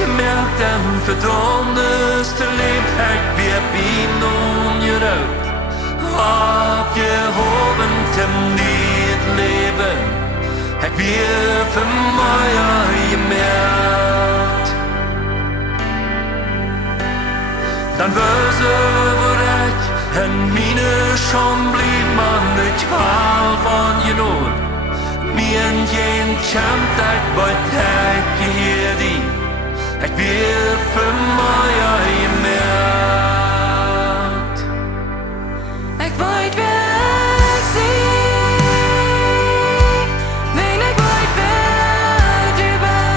gemerkt en verdomdeste leem. Ik weer binnen gerukt. Opgehoben tem niet leven. Ik weer voor mij gemerkt. Dan was voor ik en mine schon blieb man de Kjwal von Jnod. Mijn geen champ dat wat ik hier die. Ik weer voor mij gemerkt. Ik weet wie ik zie, wen ik weet wie du bist.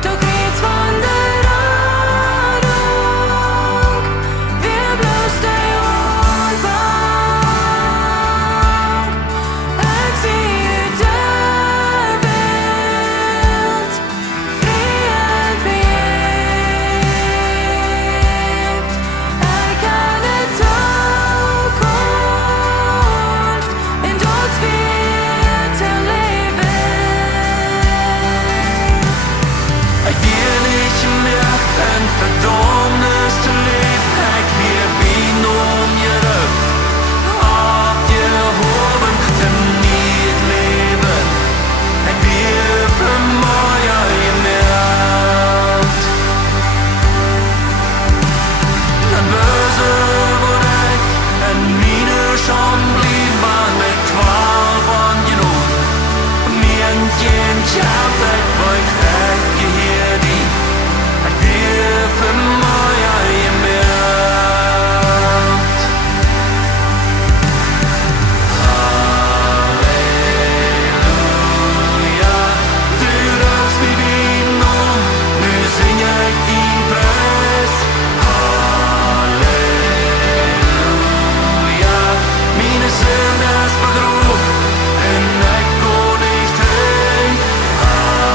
Kjriez van de Radunk, wir bloos de Aunfank. Ik zie uterwält, Frie en vejäft. Ik kan de Tookunft in Dauts weet te leven. Ik weer niet gemerkt en verdomdeste leem. Ik weer binnen gerukt. Opgehoben tem niet leven. Ik weer voor mij gemerkt. Dan was voor ik en mine schon blieb man met Kjwal von Jnod. Mijn geen champ dat wat ik hier die. Ik weer voor mij gemerkt. Halleluja, du rufst mij binnen, nu zing ik din prijs. Halleluja, mijn zonde is bedroefd en ik kon niet terug. Halleluja,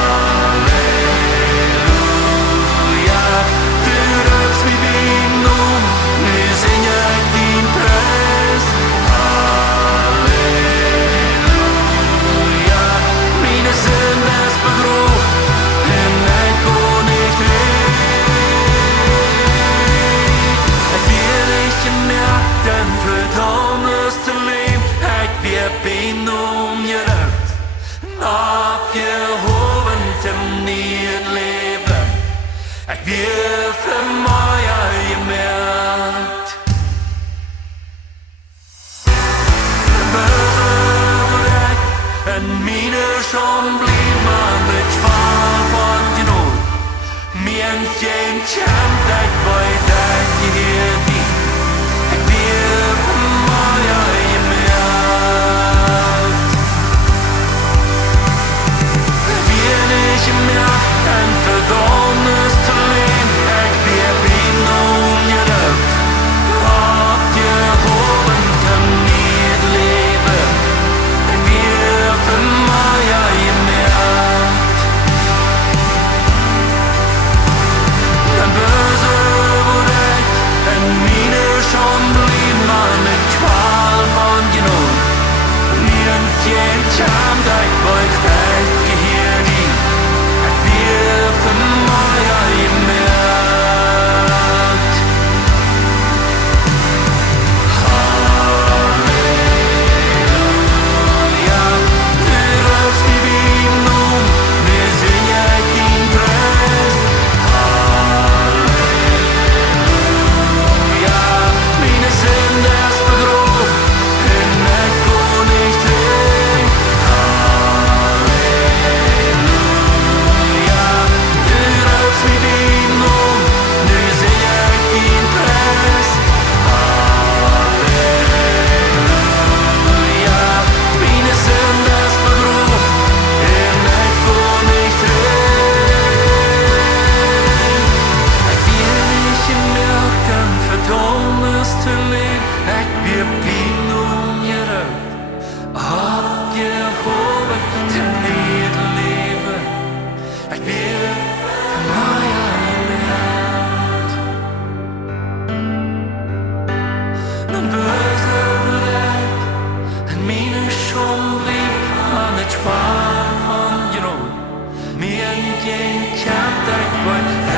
du rufst mij binnen, nu zing ik din prijs. Halleluja, mijn zonde is bedroefd en ik kon niet terug. Ik weer niet gemerkt en verdomdeste leem. Ik weer binnen gerukt. Opgehoben tem niet leven. Ik weer voor mij gemerkt. Bezorgd en mine schon blieb man de Kjwal von Jnod. Mijn geen champ dat wat ik hier die. Ik weer voor mij gemerkt. Ik weer niet gemerkt en verdomdeste leem. Ik weer binnen gerukt. Opgehoben tem niet leven. Ik weer voor mij gemerkt. Dan bezorgd ik en mine schon blieb man met Kjwal von Jnod. Mijn geen champ dat wat ik hier die. Ik weer voor mij gemerkt. Halleluja, du rufst mij binnen, nu zing ik din prijs. Halleluja, mijn zonde is bedroefd en ik kon niet terug. Halleluja, du rufst mij binnen, nu zing ik din prijs. Halleluja, mijn zonde is bedroefd en ik kon niet terug. Ik weer niet gemerkt en verdomdeste leem. Ik weer binnen gerukt. Opgehoben tem niet leven. Ik weer voor mij gemerkt. Dan bezorgd ik en mine schon blieb man de Kjwal von Jnod. Mijn niemand geen kant uit wat